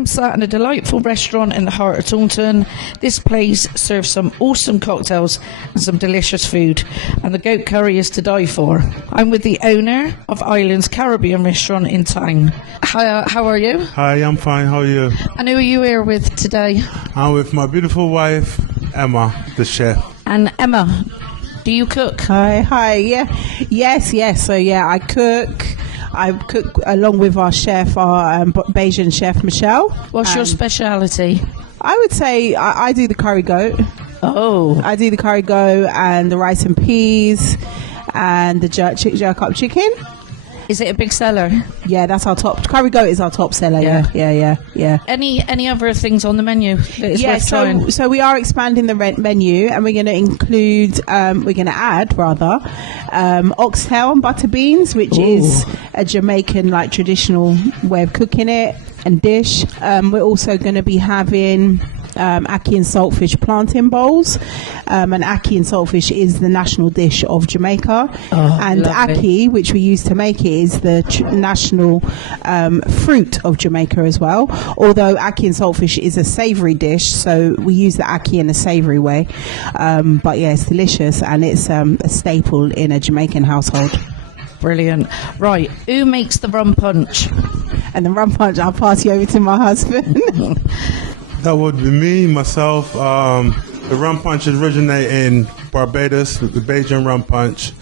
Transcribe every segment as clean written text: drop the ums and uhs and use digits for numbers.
I'm sat in a delightful restaurant in the heart of Taunton. This place serves some awesome cocktails and some delicious food, and the goat curry is to die for. I'm with the owner of Island's Caribbean restaurant in town. Hi, how are you? Hi, I'm fine. How are you? And who are you here with today? I'm with my beautiful wife, Emma, the chef. And Emma, do you cook? Hi, yeah. Yes. So, yeah, I cook. I cook along with our chef, our Bayesian chef, Michelle. What's your speciality? I would say I do the curry goat. Oh. I do the curry goat and the rice and peas and the jerk up chicken. Is it a big seller? Yeah, that's our top. Curry goat is our top seller. Yeah. Any other things on the menu that is worth trying? So we are expanding the menu, and we're going to include, add oxtail and butter beans, which is a Jamaican traditional way of cooking it and dish. We're also going to be having ackee and saltfish plantain bowls, and ackee and saltfish is the national dish of Jamaica, and lovely. ackee, which we use to make it, is the national fruit of Jamaica as well, although ackee and saltfish is a savoury dish, so we use the ackee in a savoury way, but yeah, it's delicious, and it's a staple in a Jamaican household. Brilliant. Right, who makes the rum punch? And the rum punch, I'll pass you over to my husband. That would be me, myself. The rum punch originated in Barbados, with the Bajan rum punch.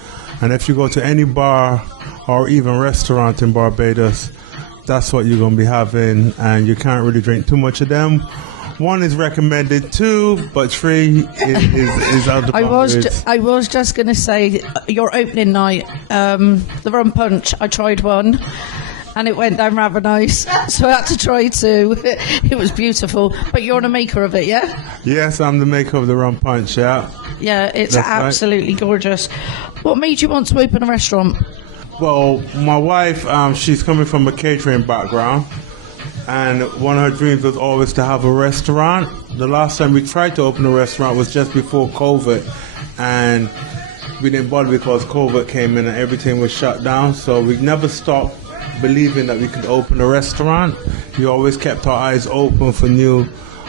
And if you go to any bar or even restaurant in Barbados, that's what you're going to be having. And you can't really drink too much of them. 1 is recommended, 2, but 3 is out of the boundaries. I was just going to say, your opening night, the rum punch, I tried one. And it went down rather nice, so I had to try 2. It was beautiful. But you're the maker of it, yeah? Yes, I'm the maker of the rum punch, yeah. Yeah, it's That's absolutely gorgeous. What made you want to open a restaurant? Well, my wife, she's coming from a catering background, and one of her dreams was always to have a restaurant. The last time we tried to open a restaurant was just before COVID, and we didn't bother because COVID came in and everything was shut down, so we never stopped believing that we could open a restaurant. We always kept our eyes open for new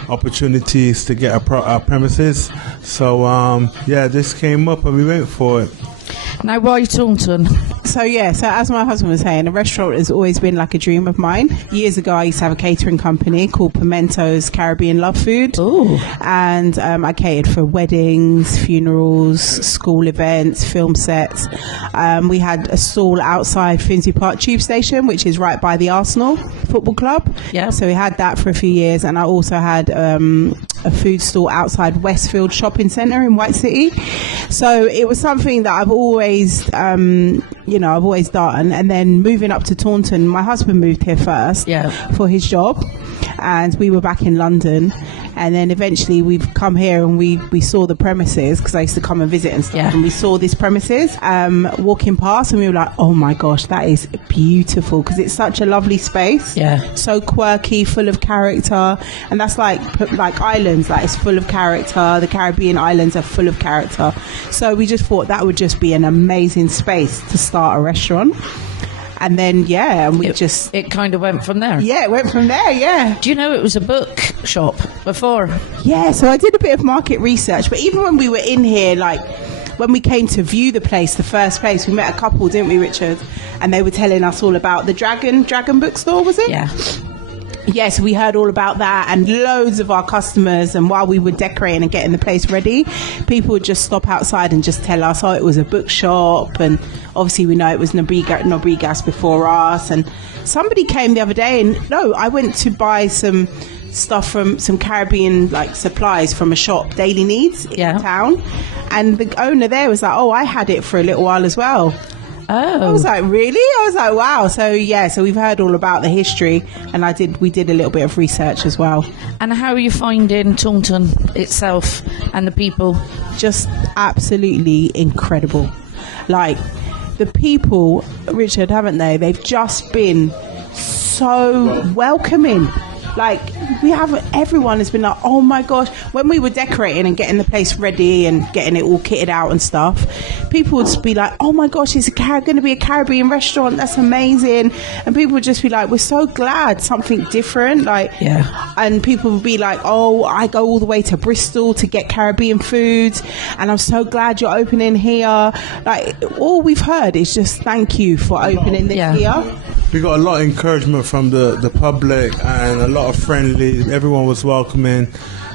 opportunities to get our premises. So this came up and we went for it. Now, why Taunton? So as my husband was saying, a restaurant has always been like a dream of mine. Years ago, I used to have a catering company called Pimento's Caribbean Love Food. Ooh. And I catered for weddings, funerals, school events, film sets. We had a stall outside Finsbury Park Tube Station, which is right by the Arsenal Football Club. Yeah. So we had that for a few years, and I also had a food stall outside Westfield Shopping Centre in White City. So it was something that I've always done. And then moving up to Taunton, my husband moved here first for his job, and we were back in London. And then eventually we've come here and we saw the premises, because I used to come and visit and stuff, and we saw this premises walking past, and we were like, oh my gosh, that is beautiful, because it's such a lovely space, so quirky, full of character. And that's like islands, like it's full of character. The Caribbean islands are full of character, so we just thought that would just be an amazing space to start a restaurant. And then, it kind of went from there. Yeah, it went from there, yeah. Do you know it was a book shop before? Yeah, so I did a bit of market research. But even when we were in here, when we came to view the place, the first place, we met a couple, didn't we, Richard? And they were telling us all about the Dragon bookstore, was it? Yeah. Yes, we heard all about that, and loads of our customers, and while we were decorating and getting the place ready, people would just stop outside and just tell us, it was a bookshop, and obviously we know it was Nobrigas before us. And somebody came the other day, and I went to buy some stuff from some Caribbean supplies from a shop, Daily Needs, in town, and the owner there was like, I had it for a little while as well. Oh. I was like, really? I was like, wow. So we've heard all about the history, and we did a little bit of research as well. And how are you finding Taunton itself and the people? Just absolutely incredible. The people, Richard, haven't they? They've just been so welcoming. Like, everyone has been like, oh my gosh, when we were decorating and getting the place ready and getting it all kitted out and stuff, people would be like, oh my gosh, it's going to be a Caribbean restaurant, that's amazing. And people would just be like, we're so glad something different. Like, and people would be like, oh, I go all the way to Bristol to get Caribbean foods, and I'm so glad you're opening here. Like, all we've heard is just thank you for opening this here. We got a lot of encouragement from the public and a lot of friendly. Everyone was welcoming,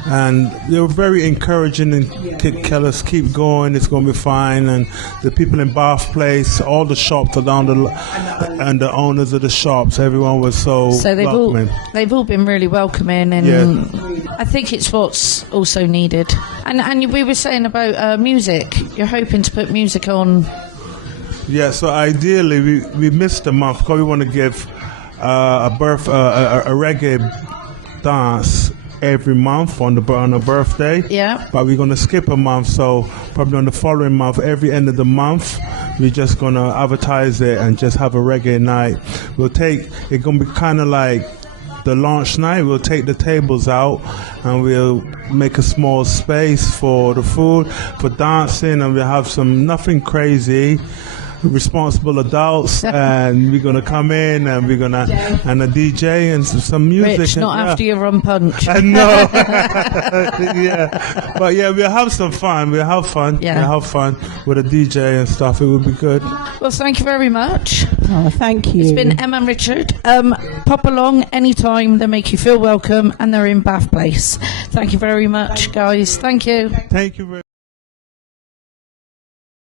and they were very encouraging and tell us keep going, it's going to be fine. And the people in Bath Place, all the shops around and the owners of the shops, everyone was so welcoming. They've all been really welcoming, and I think it's what's also needed. And we were saying about music. You're hoping to put music on. Yeah, so ideally we missed a month because we want to give a reggae dance every month on a birthday. Yeah. But we're going to skip a month, so probably on the following month, every end of the month, we're just going to advertise it and just have a reggae night. It's going to be kind of like the launch night. We'll take the tables out and we'll make a small space for the food, for dancing, and we'll have nothing crazy. Responsible adults, and we're gonna come in and we're gonna and a DJ and some music. Rich, not after your rum punch. No. But we'll have some fun. We'll have fun. We'll have fun with a DJ and stuff. It will be good. Well, thank you very much. Oh, thank you. It's been Emma and Richard. Pop along anytime. They make you feel welcome, and they're in Bath Place. Thank you very much, guys. Thank you. Thank you very